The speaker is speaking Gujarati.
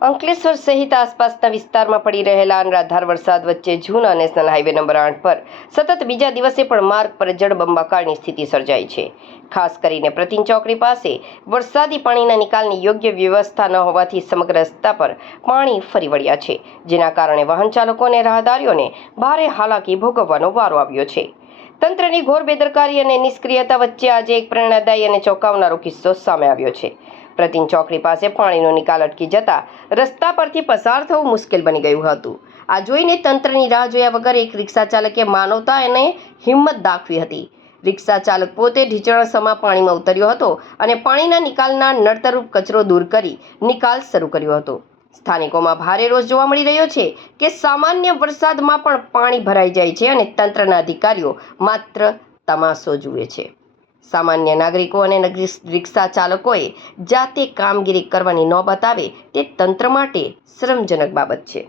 અંકલેશ્વર સહિત આસપાસના વિસ્તારમાં પડી રહેલા અનરાધાર વરસાદ વચ્ચે જૂના નેશનલ હાઈવે નંબર 8 પર સતત બીજા દિવસે પણ માર્ગ પર જળબંબાકારની સ્થિતિ સર્જાઈ છે। ખાસ કરીને પ્રતિન ચોકડી પાસે વરસાદી પાણીના નિકાલની યોગ્ય વ્યવસ્થા ન હોવાથી સમગ્ર રસ્તા પર પાણી ફરી વળ્યા છે, જેના કારણે વાહન ચાલકો અને રાહદારીઓને ભારે હાલાકી ભોગવવાનો વારો આવ્યો છે। તંત્રની ઘોર બેદરકારી અને નિષ્ક્રિયતા વચ્ચે આજે એક પ્રેરણાદાયી અને ચોંકાવનારો કિસ્સો સામે આવ્યો છે। પ્રતિન ચોકડી પાસે પાણીનો નિકાલ અટકી જતા રસ્તા પરથી પસાર થવું મુશ્કેલ બની ગયું હતું। આ જોઈને તંત્રની રાહ જોયા વગર એક રિક્ષા ચાલકે માનવતા અને હિંમત દાખવી હતી। રિક્ષા ચાલક પોતે ઢીચણસમાં પાણીમાં ઉતર્યો હતો અને પાણીના નિકાલના નડતરરૂપ કચરો દૂર કરી નિકાલ શરૂ કર્યો હતો। સ્થાનિકોમાં ભારે રોષ જોવા મળી રહ્યો છે કે સામાન્ય વરસાદમાં પણ પાણી ભરાઈ જાય છે અને તંત્રના અધિકારીઓ માત્ર તમાશો જુએ છે। સામાન્ય નાગરિકો અને રિક્ષા ચાલકોએ જાતે કામગીરી કરવાની નોબત આવે તે તંત્ર માટે શરમજનક બાબત છે।